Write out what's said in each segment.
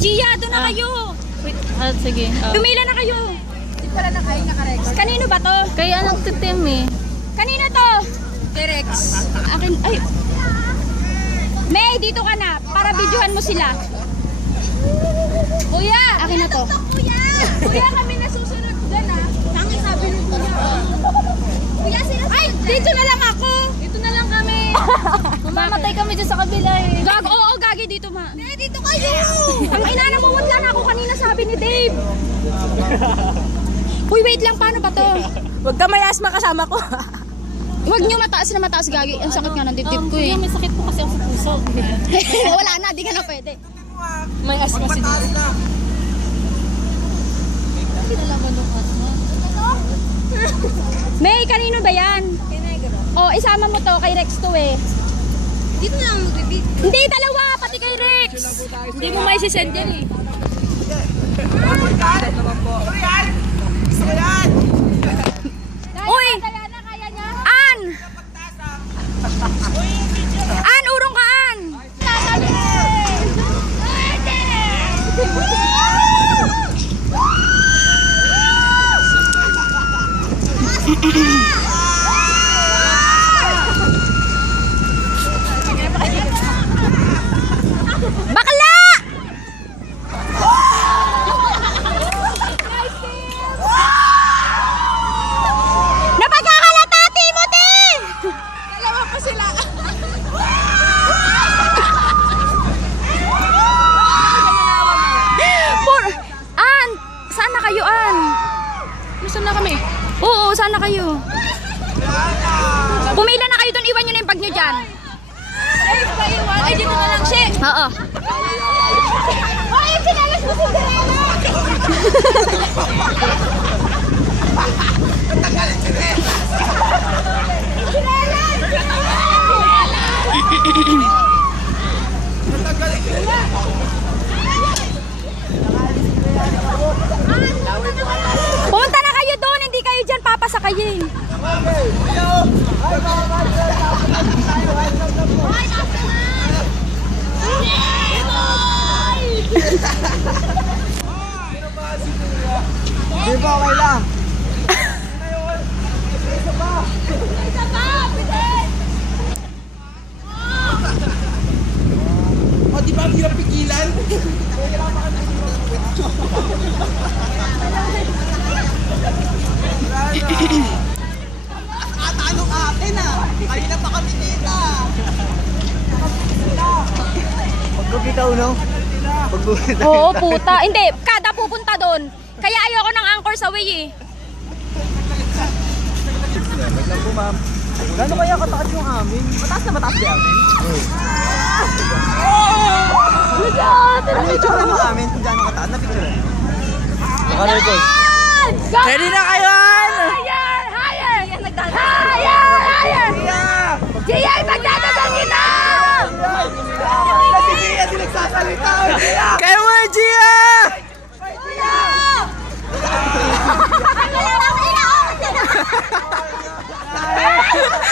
Gia, doon na kayo. Wait, sige. Pumila na kayo. Hindi pala na kayo nakarecord. Kanino ba to? Kaya anong titim eh. Kanino to? T-Rex. Akin, ay. May, dito ka na. Para videohan mo sila. Kuya! Akin na to. Kuya, kami nasusunod dyan ah. Tangi sabi ni Kuya. Kuya, sila Ay, dito na lang ako. Dito na lang kami. Mamamatay kami dyan sa kabila eh. Gag, oo, gagi dito ma. Dito kayo! Ang ina, namumutla na ako kanina sabi ni Dave. Uy, wait lang, paano ba to? Huwag ka may asma kasama ko. Huwag niyo mataas na mataas, gagi. Ang sakit nga ng dibdib ko eh. May sakit po kasi ako sa puso. Wala na, di ka na pwede. May asma si Dito. Hindi na laman ng asma. May, kanino ba yan? Oh, isama mo to kay Rex to eh. Dito na lang magbibig. Hindi, dalawa, pati kay Rex. Hindi mo may sisend yan eh. Uy! An! An, urong ka, An! Bakla! Napagkakalata, Timothy! Dalawa pa sila. An! Saan na kayo, An? Nasaan na kami? Oo, saan na kayo? Pumila na kayo doon, iwan nyo na yung bag nyo dyan. Ay, dito na lang siya. Oo. Ay, sinalas mo si Cinderella! Pumunta na kayo doon, hindi kayo dyan papasakayin. Di ba, okay lang? O, di ba ang hirap pigilan? Nakatanong akin ah! Kanina pa kami dito! Pagbubitaw, no? Pagbubitaw. Oo, puta. Hindi, kada pupunta doon. Kaya ayoko ng anchor sa way eh. Wait lang po, ma'am. Gano'n kaya kataas yung amin? Mataas na mataas yung amin? Ano yung itsura ng amin kung gano'n kataas? Na-picture na? Naka-record. Ready na kayo! Higher! Higher! Higher! Gia, magdadagangin na! Si Gia, di nagsasalita! Kaya mo na, Gia!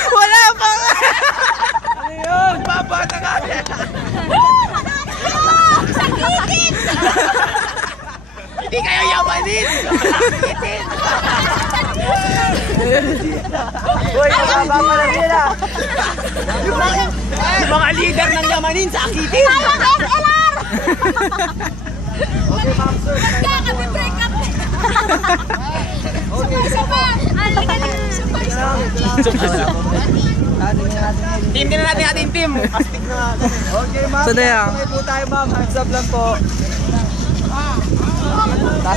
Wala pa nga! Ano yun? Babata ka! Sakitin! Hindi kayo yamanin! Sakitin! Uy, mababa pa lang sila! Yung mga leader ng yamanin, sakitin! SLR! Okay, ma'am, sir. Kami-break up! Team din na natin ating team. Astig na. Okay, ma'am. Okay po tayo, ma'am. Hands up lang po.